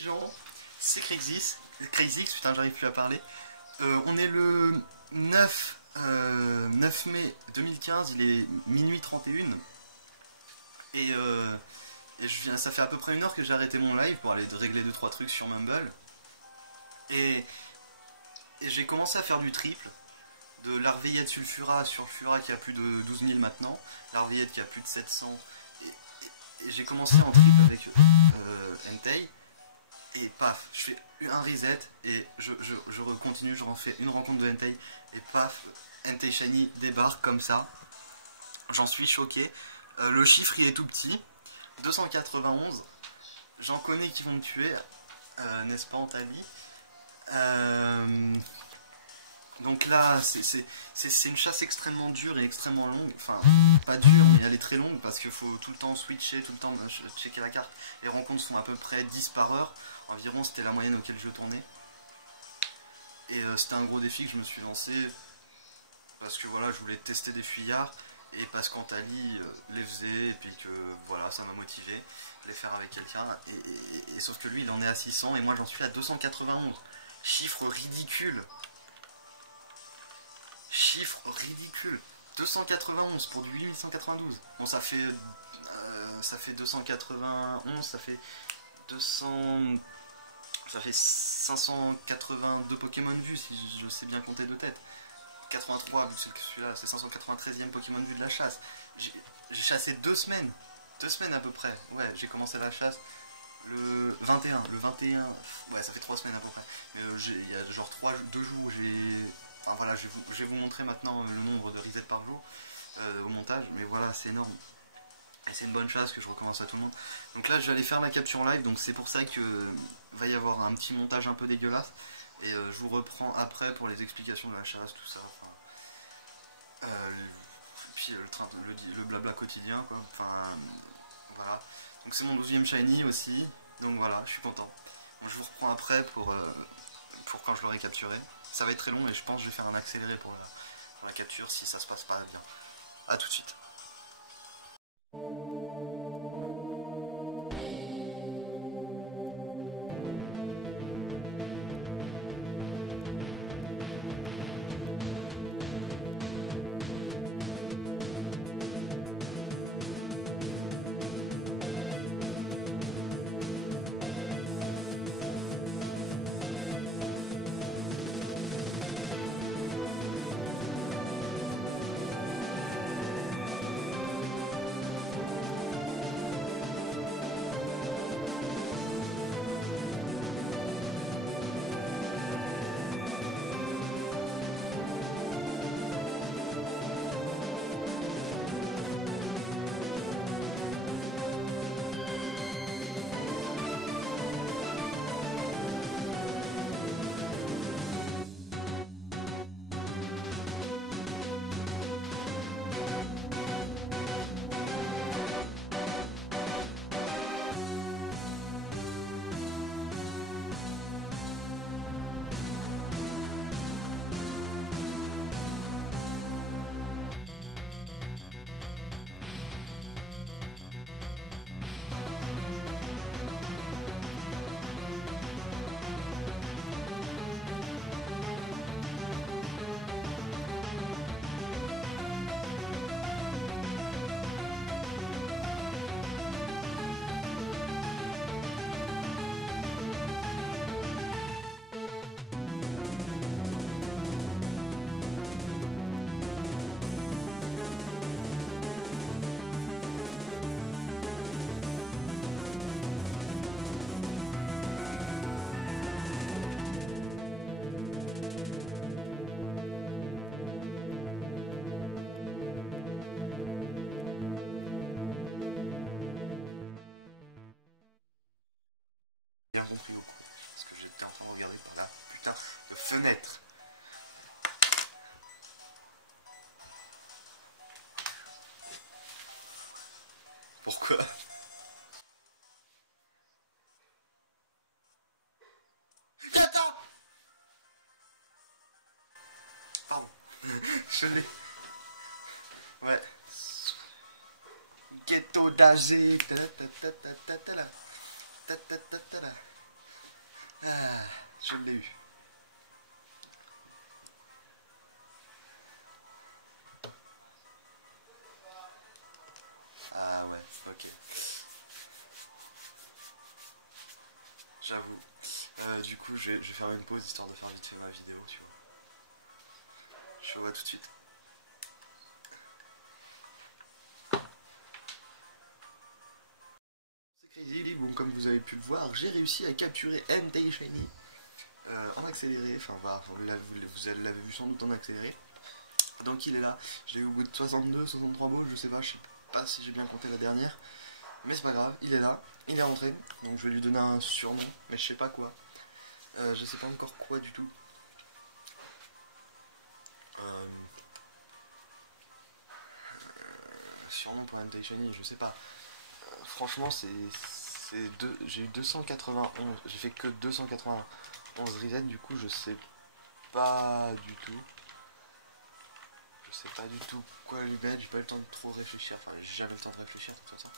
gens, c'est Crazy, putain j'arrive plus à parler. On est le 9 mai 2015, il est minuit 31. Et ça fait à peu près 1 heure que j'ai arrêté mon live pour aller régler 2-3 trucs sur Mumble. Et j'ai commencé à faire du triple. De l'Arveillette Sulfura sur le Fura qui a plus de 12 000 maintenant. L'Arveillette qui a plus de 700. Et j'ai commencé en triple avec Entei. Et paf, je fais un reset et je continue, je refais une rencontre de Entei. Et paf, Entei Shiny débarque comme ça. J'en suis choqué. Le chiffre il est tout petit. 291. J'en connais qui vont me tuer. N'est-ce pas Antali? Donc là, c'est une chasse extrêmement dure et extrêmement longue. Enfin, pas dure, mais elle est très longue parce qu'il faut tout le temps switcher, tout le temps checker la carte. Les rencontres sont à peu près 10 par heure. Environ, c'était la moyenne auquel je tournais. Et c'était un gros défi que je me suis lancé parce que voilà, je voulais tester des fuyards et parce qu'Antali les faisait et puis que voilà, ça m'a motivé de les faire avec quelqu'un. Et sauf que lui, il en est à 600 et moi, j'en suis à 291. Chiffre ridicule. Chiffre ridicule. 291 pour du 8192. Bon, ça fait 291, ça fait 200... Ça fait 582 Pokémon vus si je sais bien compter de tête. 83, vu que celui-là, c'est 593e Pokémon vu de la chasse. J'ai chassé 2 semaines. 2 semaines à peu près. Ouais, j'ai commencé la chasse le 21. Le 21, ouais, ça fait 3 semaines à peu près. Mais il y a genre 2 jours, enfin voilà, je vais vous montrer maintenant le nombre de resets par jour au montage. Mais voilà, c'est énorme. Et c'est une bonne chasse que je recommence à tout le monde. Donc là, je vais aller faire la capture live. Donc c'est pour ça que va y avoir un petit montage un peu dégueulasse. Et je vous reprends après pour les explications de la chasse, tout ça. Enfin, puis le blabla quotidien, quoi. Enfin, voilà. Donc c'est mon 12e shiny aussi. Donc voilà, je suis content. Donc, je vous reprends après pour quand je l'aurai capturé. Ça va être très long et je pense que je vais faire un accéléré pour la capture si ça se passe pas bien. A tout de suite. Bien compris parce que j'étais en train de regarder par la putain de fenêtre. Pourquoi? Attends. Pardon. Je l'ai. Ouais. Ghetto d'Azé. Ah, je l'ai eu. Ah ouais, ok. J'avoue. Du coup, je vais faire une pause histoire de faire vite fait ma vidéo, tu vois. Je te vois tout de suite. C'est Crazy, bon, comme vous avez pu le voir, j'ai réussi à capturer Entei Shiny en accéléré. Enfin, voilà, vous l'avez vu sans doute en accéléré. Donc il est là. J'ai eu au bout de 62, 63 balls, je sais pas si j'ai bien compté la dernière. Mais c'est pas grave, il est là, il est rentré. Donc je vais lui donner un surnom, mais je sais pas quoi. Je sais pas encore quoi du tout. Surnom pour Entei Shiny, je sais pas. Franchement, j'ai eu 291, j'ai fait que 291 reset, du coup je sais pas du tout. Je sais pas du tout quoi lui mettre, j'ai pas eu le temps de trop réfléchir, enfin j'ai jamais le temps de réfléchir de toute façon.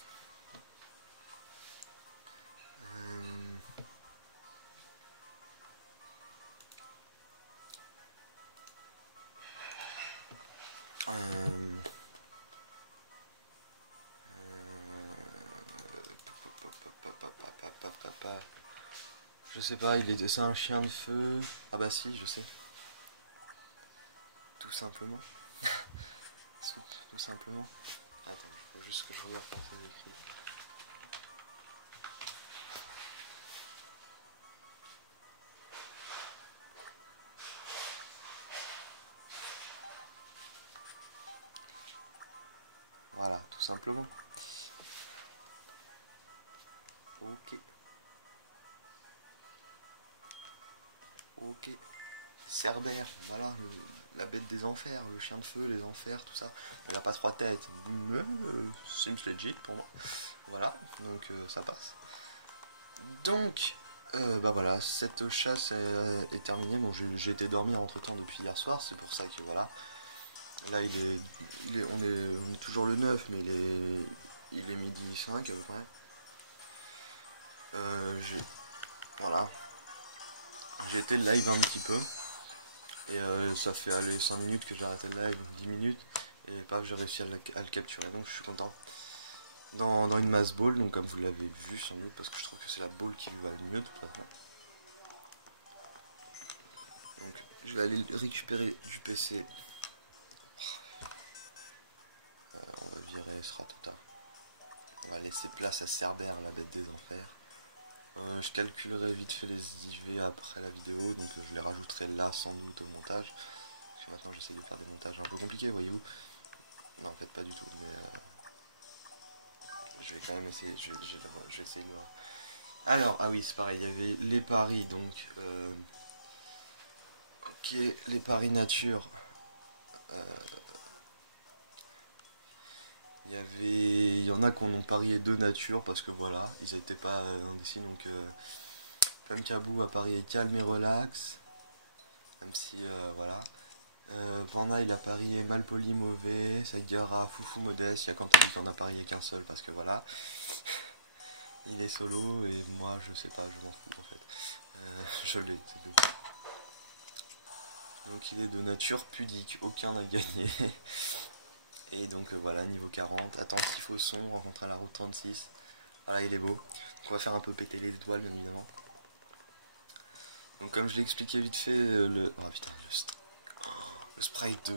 Je sais pas, c'est un chien de feu. Ah bah si, je sais. Tout simplement. Tout simplement. Attends, il faut juste que je regarde quand c'est écrit. Voilà, tout simplement. Ok. Ok. Cerbère, voilà, la bête des enfers, le chien de feu, les enfers, tout ça. Il n'a pas trois têtes. Seems legit pour moi. Voilà, donc ça passe. Donc, bah voilà, cette chasse est terminée. Bon, j'ai été dormir entre temps depuis hier soir, c'est pour ça que voilà. Là, on est toujours le 9, mais il est midi 5 à peu près. Voilà. J'ai été live un petit peu. Et ça fait aller 5 minutes que j'ai arrêté le live, 10 minutes. Et paf, j'ai réussi à le capturer, donc je suis content. Dans une mass ball, donc comme vous l'avez vu sans doute, parce que je trouve que c'est la ball qui va le mieux de toute façon. Donc je vais aller récupérer du PC. On va virer ce ratata. On va laisser place à Cerbère, la bête des enfers. Je calculerai vite fait les IV après la vidéo, donc je les rajouterai là sans doute au montage. Parce que maintenant j'essaie de faire des montages un peu compliqués, voyez-vous. Non, en fait pas du tout, mais je vais quand même essayer, je vais essayer de voir. Alors, ah oui, c'est pareil, il y avait les paris, donc ok, les paris nature. Il y en a qui ont parié de nature parce que voilà, ils n'étaient pas indécis, donc Kamkabou a parié calme et relax, même si voilà. Vanna il a parié malpoli mauvais, Sagara foufou modeste, il y a Quentin qui en a parié qu'un seul parce que voilà. Il est solo et moi je sais pas, je m'en fous en fait. Je l'ai. Donc il est de nature pudique, aucun n'a gagné. Et donc voilà, niveau 40, attentif au son, on rentre à la route 36. Voilà, il est beau. Donc on va faire un peu péter les étoiles bien évidemment. Donc comme je l'ai expliqué vite fait, oh putain, le sprite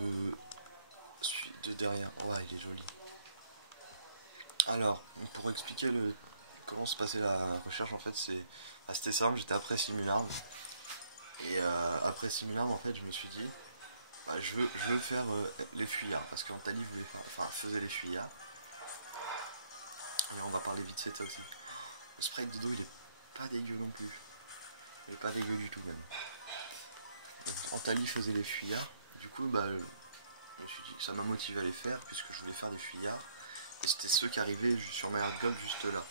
de derrière. Ouais, il est joli. Alors, pour expliquer comment se passait la recherche, en fait, c'était simple, j'étais après Simularm. Et après Simularm, en fait, je me suis dit, bah, je veux faire les fuyards, parce qu'Antali faisait les fuyards. Et on va parler vite fait de ça aussi. Le sprite de dos, il est pas dégueu non plus. Il est pas dégueu du tout même. Donc, Antali faisait les fuyards. Du coup, bah, je me suis dit, ça m'a motivé à les faire, puisque je voulais faire des fuyards. Et c'était ceux qui arrivaient sur ma gold juste là.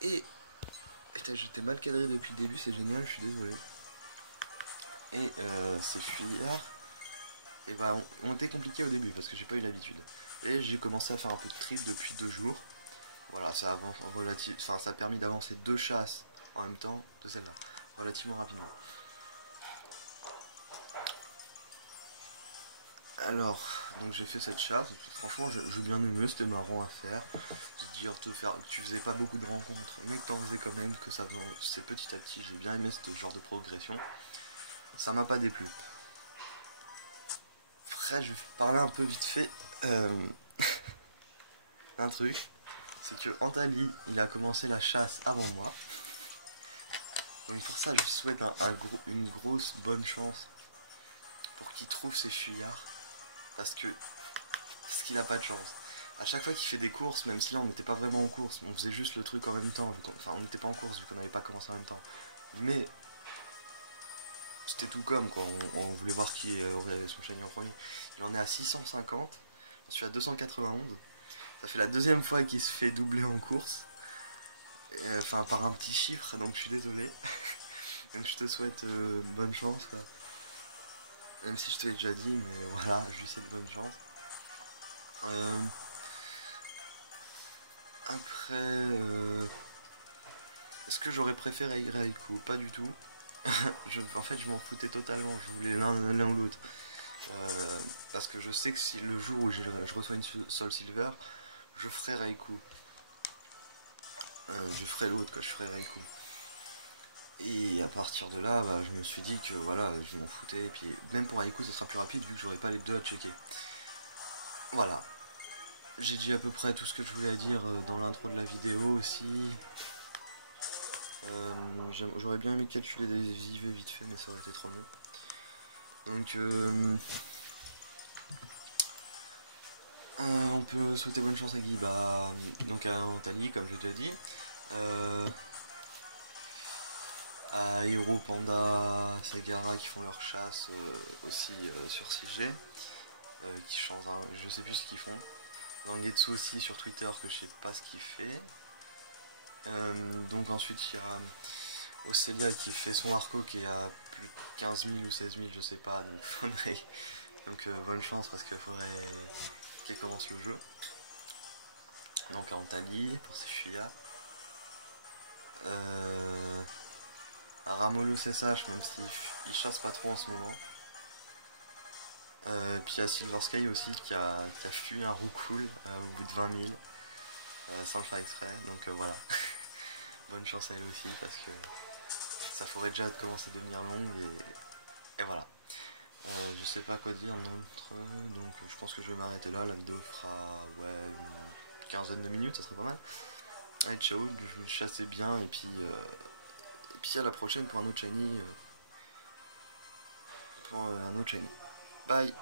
Et putain, j'étais mal cadré depuis le début, c'est génial, je suis désolé. Et ces fuyards, et bah, ont été compliqués au début parce que j'ai pas eu l'habitude. Et j'ai commencé à faire un peu de trip depuis 2 jours. Voilà, ça avance en relatif, enfin, ça a permis d'avancer 2 chasses en même temps de celle-là, relativement rapidement. Alors, donc j'ai fait cette chasse, franchement j'ai bien aimé, c'était marrant à faire. Tu faisais pas beaucoup de rencontres, mais que t'en faisais quand même, que ça c'est petit à petit, j'ai bien aimé ce genre de progression. Ça m'a pas déplu. Après, je vais parler un peu vite fait un truc, c'est que Antali, il a commencé la chasse avant moi. Donc pour ça, je lui souhaite une grosse bonne chance pour qu'il trouve ses fuyards. Parce qu'il n'a pas de chance. À chaque fois qu'il fait des courses, même si là on n'était pas vraiment en course, on faisait juste le truc en même temps. Enfin, on n'était pas en course vu qu'on n'avait pas commencé en même temps. Mais c'était tout comme quoi, on voulait voir qui aurait son chagnon en premier. Il en est à 650, je suis à 291. Ça fait la deuxième fois qu'il se fait doubler en course. Enfin, par un petit chiffre, donc je suis désolé. Donc je te souhaite bonne chance quoi. Même si je te l'ai déjà dit, mais voilà, je lui souhaite bonne chance. Après, est-ce que j'aurais préféré Iraiku? Pas du tout. En fait, je m'en foutais totalement, je voulais l'un ou l'autre. Parce que je sais que si le jour où je reçois une Soul Silver, je ferai Raikou. Je ferai l'autre, que je ferai Raikou. Et à partir de là, bah, je me suis dit que voilà, je m'en foutais. Et puis même pour Raikou, ça sera plus rapide vu que j'aurai pas les deux à checker. Voilà. J'ai dit à peu près tout ce que je voulais dire dans l'intro de la vidéo aussi. J'aurais bien aimé calculer des IV vite fait, mais ça aurait été trop long. Donc on peut souhaiter bonne chance à Guy, donc à Antali comme je l'ai déjà dit, à Hiro, Panda, Sagara qui font leur chasse aussi sur 6G, qui changent, je sais plus ce qu'ils font. Dans Netsu aussi sur Twitter que je sais pas ce qu'il fait. Donc ensuite il y a Ocelia qui fait son arco qui est à plus de 15 000 ou 16 000, je sais pas, donc bonne chance parce qu'il faudrait qu'il commence le jeu. Donc à Antali pour ses fuyards. À Ramolo SSH, même s'il chasse pas trop en ce moment. Puis à Silver Sky aussi qui a fui un roucool au bout de 20 000 sans le faire exprès, donc voilà. Bonne chance à elle aussi parce que ça pourrait déjà commencer à devenir long et voilà. Je sais pas quoi dire d'autre, donc je pense que je vais m'arrêter là. La vidéo fera une quinzaine de minutes, ça serait pas mal. Allez, ciao, je me chassais bien et puis à la prochaine pour un autre shiny. Bye.